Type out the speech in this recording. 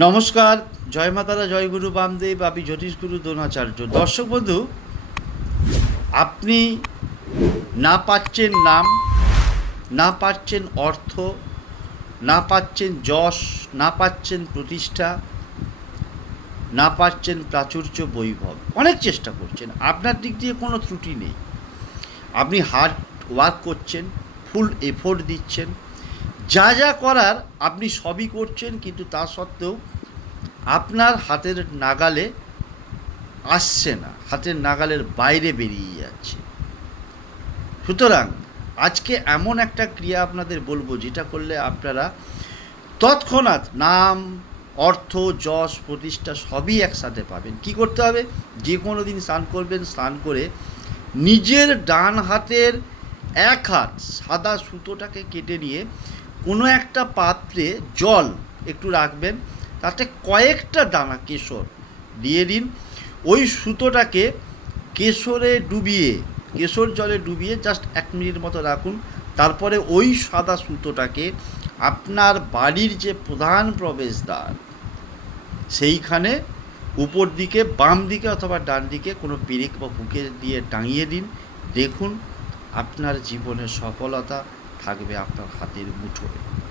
নমস্কার, জয় মাতারা, জয় গুরু বামদেব, আমি জ্যোতিষ গুরু দ্রোণাচার্য। দর্শক বন্ধু, আপনি না পাচ্ছেন নাম, না পাচ্ছেন অর্থ, না পাচ্ছেন যশ, না পাচ্ছেন প্রতিষ্ঠা, না পাচ্ছেন প্রাচুর্য বৈভব, অনেক চেষ্টা করছেন। আপনার দিক দিয়ে কোনো ত্রুটি নেই। আপনি হার্ড ওয়ার্ক করছেন ফুল এফোর্ট দিচ্ছেন যা যা করার আপনি সবই করছেন, কিন্তু তা সত্ত্বেও আপনার হাতের নাগালে আসছে না, হাতের নাগালের বাইরে বেরিয়ে যাচ্ছে। সুতরাং আজকে এমন একটা ক্রিয়া আপনাদের বলব, যেটা করলে আপনারা তৎক্ষণাৎ নাম, অর্থ, যশ, প্রতিষ্ঠা সবই একসাথে পাবেন। কি করতে হবে? যে কোনো দিন স্নান করবেন, স্নান করে নিজের ডান হাতের এক হাত সাদা সুতোটাকে কেটে নিয়ে কোনো একটা পাত্রে জল একটু রাখবেন, তাতে কয়েকটা দানা কেশর দিয়ে দিন। ওই সুতোটাকে কেশরে ডুবিয়ে, কেশর জলে ডুবিয়ে জাস্ট এক মিনিট মতো রাখুন। তারপরে ওই সাদা সুতোটাকে আপনার বাড়ির যে প্রধান প্রবেশদ্বার, সেইখানে উপর দিকে, বাম দিকে অথবা ডান দিকে কোনো পেরেক বা বুকে দিয়ে টাঙিয়ে দিন। দেখুন আপনার জীবনের সফলতা থাকবে আপনার হাতের মুঠোয়।